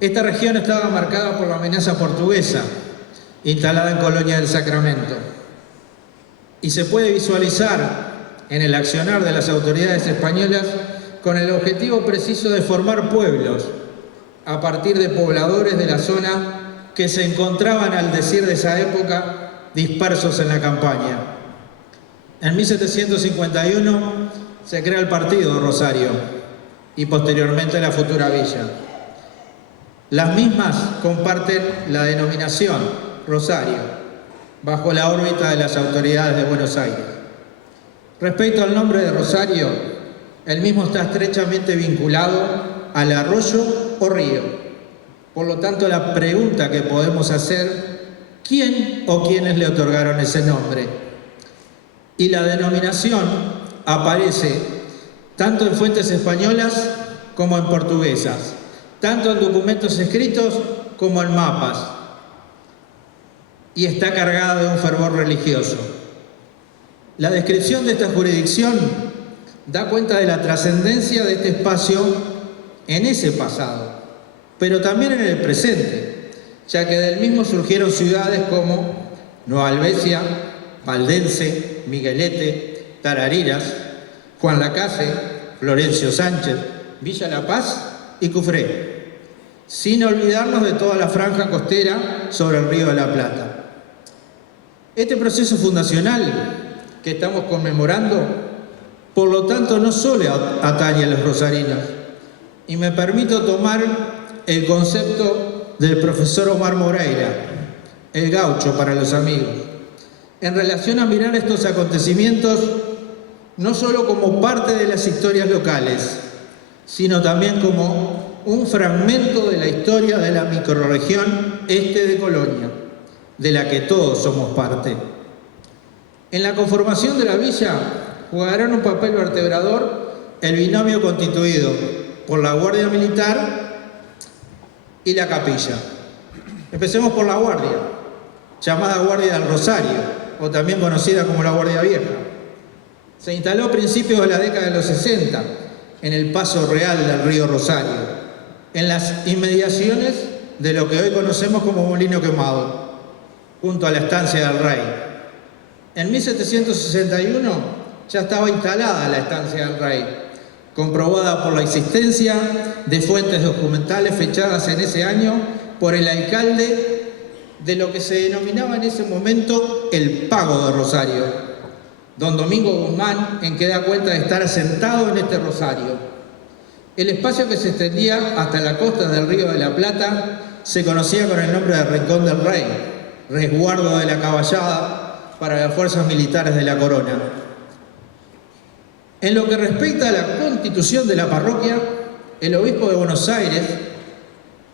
Esta región estaba marcada por la amenaza portuguesa, instalada en Colonia del Sacramento, y se puede visualizar en el accionar de las autoridades españolas con el objetivo preciso de formar pueblos a partir de pobladores de la zona que se encontraban, al decir de esa época, dispersos en la campaña. En 1751 se crea el partido de Rosario y posteriormente la futura villa. Las mismas comparten la denominación Rosario, bajo la órbita de las autoridades de Buenos Aires. Respecto al nombre de Rosario, el mismo está estrechamente vinculado al arroyo o río. Por lo tanto, la pregunta que podemos hacer: ¿quién o quiénes le otorgaron ese nombre? Y la denominación aparece tanto en fuentes españolas como en portuguesas, tanto en documentos escritos como en mapas, y está cargada de un fervor religioso. La descripción de esta jurisdicción da cuenta de la trascendencia de este espacio en ese pasado, pero también en el presente, ya que del mismo surgieron ciudades como Nueva Albesia, Valdense, Miguelete, Tarariras, Juan Lacase, Florencio Sánchez, Villa La Paz y Cufré, sin olvidarnos de toda la franja costera sobre el Río de la Plata. Este proceso fundacional que estamos conmemorando, por lo tanto, no solo atañe a los rosarinos, y me permito tomar el concepto del profesor Omar Moreira, el gaucho para los amigos, en relación a mirar estos acontecimientos no solo como parte de las historias locales, sino también como un fragmento de la historia de la microrregión este de Colonia, de la que todos somos parte. En la conformación de la villa jugarán un papel vertebrador el binomio constituido por la Guardia Militar y la capilla. Empecemos por la Guardia, llamada Guardia del Rosario, o también conocida como la Guardia Vieja. Se instaló a principios de la década de los 60 en el paso real del río Rosario, en las inmediaciones de lo que hoy conocemos como Molino Quemado, junto a la estancia del Rey. En 1761 ya estaba instalada la estancia del Rey, comprobada por la existencia de fuentes documentales fechadas en ese año por el alcalde de lo que se denominaba en ese momento el Pago de Rosario, don Domingo Guzmán, en que da cuenta de estar asentado en este Rosario. El espacio que se extendía hasta la costa del Río de la Plata se conocía con el nombre de Rincón del Rey, resguardo de la caballada para las fuerzas militares de la corona. En lo que respecta a la constitución de la parroquia, el obispo de Buenos Aires,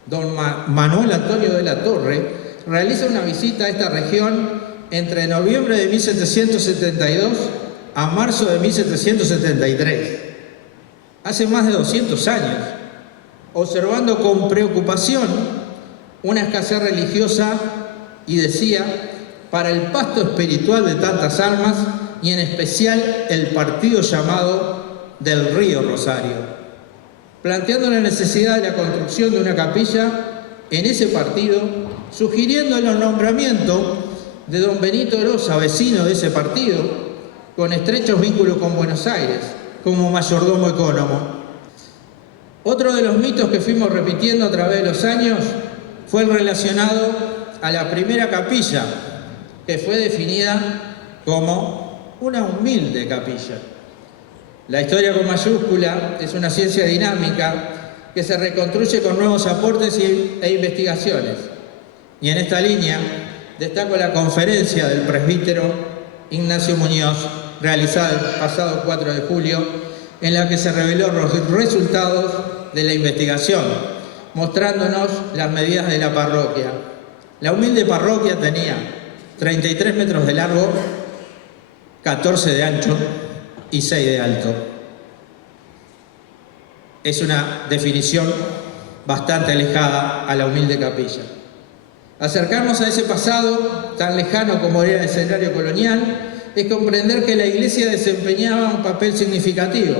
don Manuel Antonio de la Torre, realiza una visita a esta región entre noviembre de 1772 a marzo de 1773, hace más de 200 años, observando con preocupación una escasez religiosa y decía, para el pasto espiritual de tantas almas, y en especial el partido llamado del Río Rosario, planteando la necesidad de la construcción de una capilla en ese partido, sugiriendo el nombramiento de don Benito Erosa, vecino de ese partido, con estrechos vínculos con Buenos Aires, como mayordomo ecónomo. Otro de los mitos que fuimos repitiendo a través de los años fue el relacionado a la primera capilla, que fue definida como una humilde capilla. La historia con mayúscula es una ciencia dinámica que se reconstruye con nuevos aportes e investigaciones. Y en esta línea destaco la conferencia del presbítero Ignacio Muñoz, realizada el pasado 4 de julio, en la que se reveló los resultados de la investigación, mostrándonos las medidas de la parroquia. La humilde parroquia tenía 33 metros de largo, 14 de ancho y 6 de alto. Es una definición bastante alejada a la humilde capilla. Acercarnos a ese pasado tan lejano como era el escenario colonial es comprender que la iglesia desempeñaba un papel significativo.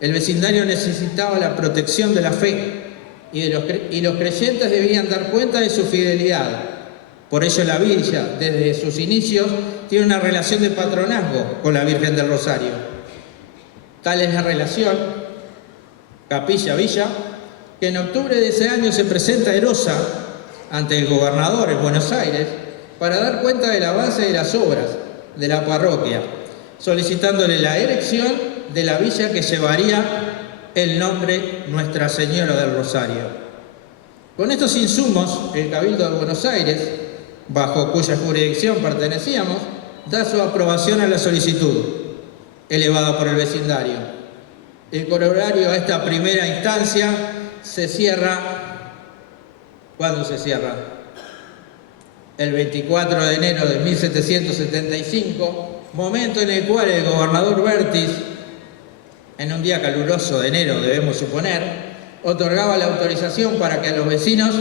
El vecindario necesitaba la protección de la fe y los creyentes debían dar cuenta de su fidelidad. Por ello la villa, desde sus inicios, tiene una relación de patronazgo con la Virgen del Rosario. Tal es la relación capilla-villa, que en octubre de ese año se presenta Erosa ante el gobernador en Buenos Aires para dar cuenta del avance de las obras de la parroquia, solicitándole la erección de la villa que llevaría el nombre Nuestra Señora del Rosario. Con estos insumos, el Cabildo de Buenos Aires, bajo cuya jurisdicción pertenecíamos, da su aprobación a la solicitud, elevada por el vecindario. El corolario a esta primera instancia se cierra. ¿Cuándo se cierra? El 24 de enero de 1775, momento en el cual el gobernador Bertis, en un día caluroso de enero, debemos suponer, otorgaba la autorización para que a los vecinos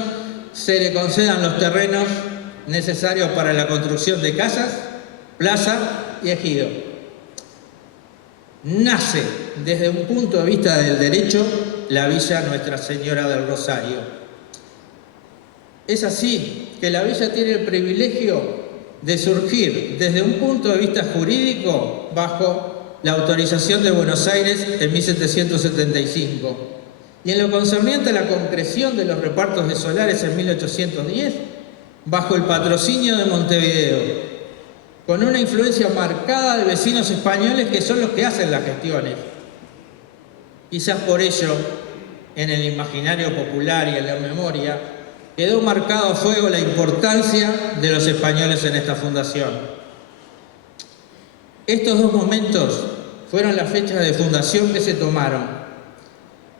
se le concedan los terrenos necesarios para la construcción de casas, plaza y ejido. Nace desde un punto de vista del derecho la villa Nuestra Señora del Rosario. Es así que la villa tiene el privilegio de surgir desde un punto de vista jurídico bajo la autorización de Buenos Aires en 1775 y en lo concerniente a la concreción de los repartos de solares en 1810 bajo el patrocinio de Montevideo, con una influencia marcada de vecinos españoles que son los que hacen las gestiones. Quizás por ello, en el imaginario popular y en la memoria, quedó marcado a fuego la importancia de los españoles en esta fundación. Estos dos momentos fueron las fechas de fundación que se tomaron.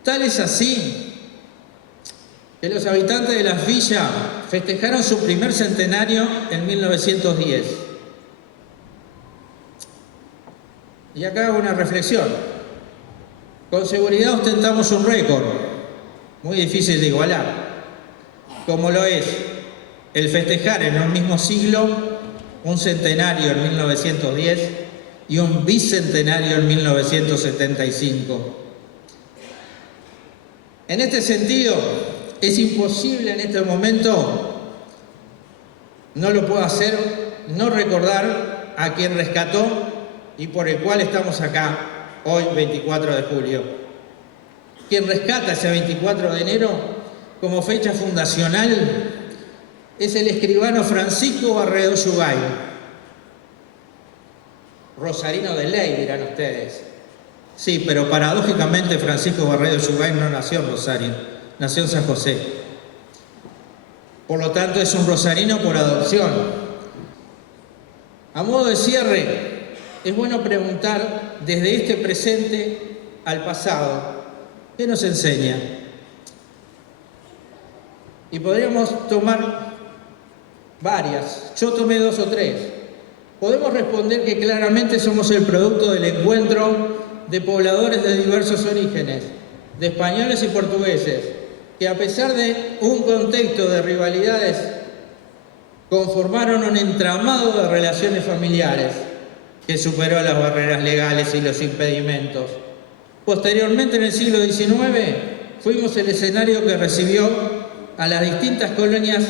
Tal es así que los habitantes de las villas festejaron su primer centenario en 1910. Y acá hago una reflexión. Con seguridad ostentamos un récord, muy difícil de igualar, como lo es el festejar en un mismo siglo un centenario en 1910 y un bicentenario en 1975. En este sentido, es imposible en este momento, no lo puedo hacer, no recordar a quien rescató y por el cual estamos acá hoy, 24 de julio. Quien rescata ese 24 de enero como fecha fundacional es el escribano Francisco Barredo Yugay. Rosarino de ley, dirán ustedes. Sí, pero paradójicamente Francisco Barredo Yugay no nació en Rosario, nació en San José. Por lo tanto, es un rosarino por adopción. A modo de cierre, es bueno preguntar desde este presente al pasado, ¿qué nos enseña? Y podríamos tomar varias, yo tomé 2 o 3. Podemos responder que claramente somos el producto del encuentro de pobladores de diversos orígenes, de españoles y portugueses, que a pesar de un contexto de rivalidades, conformaron un entramado de relaciones familiares que superó las barreras legales y los impedimentos. Posteriormente, en el siglo XIX, fuimos el escenario que recibió a las distintas colonias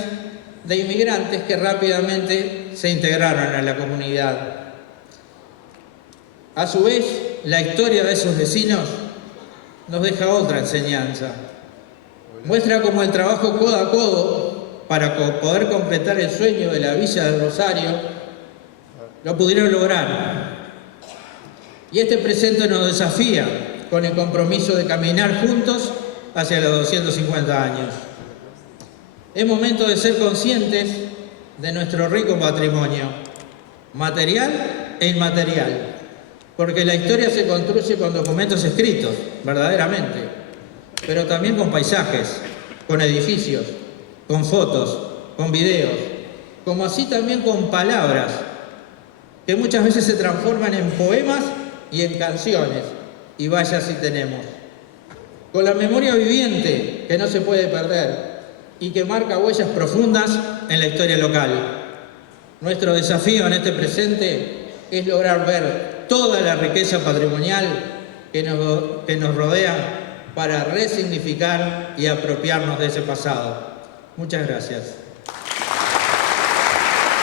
de inmigrantes que rápidamente se integraron a la comunidad. A su vez, la historia de esos vecinos nos deja otra enseñanza. Muestra cómo el trabajo codo a codo para poder completar el sueño de la Villa del Rosario lo pudieron lograr. Y este presente nos desafía con el compromiso de caminar juntos hacia los 250 años. Es momento de ser conscientes de nuestro rico patrimonio, material e inmaterial, porque la historia se construye con documentos escritos, verdaderamente, pero también con paisajes, con edificios, con fotos, con videos, como así también con palabras, que muchas veces se transforman en poemas y en canciones, y vaya si tenemos. Con la memoria viviente, que no se puede perder, y que marca huellas profundas en la historia local. Nuestro desafío en este presente es lograr ver toda la riqueza patrimonial que nos rodea para resignificar y apropiarnos de ese pasado. Muchas gracias.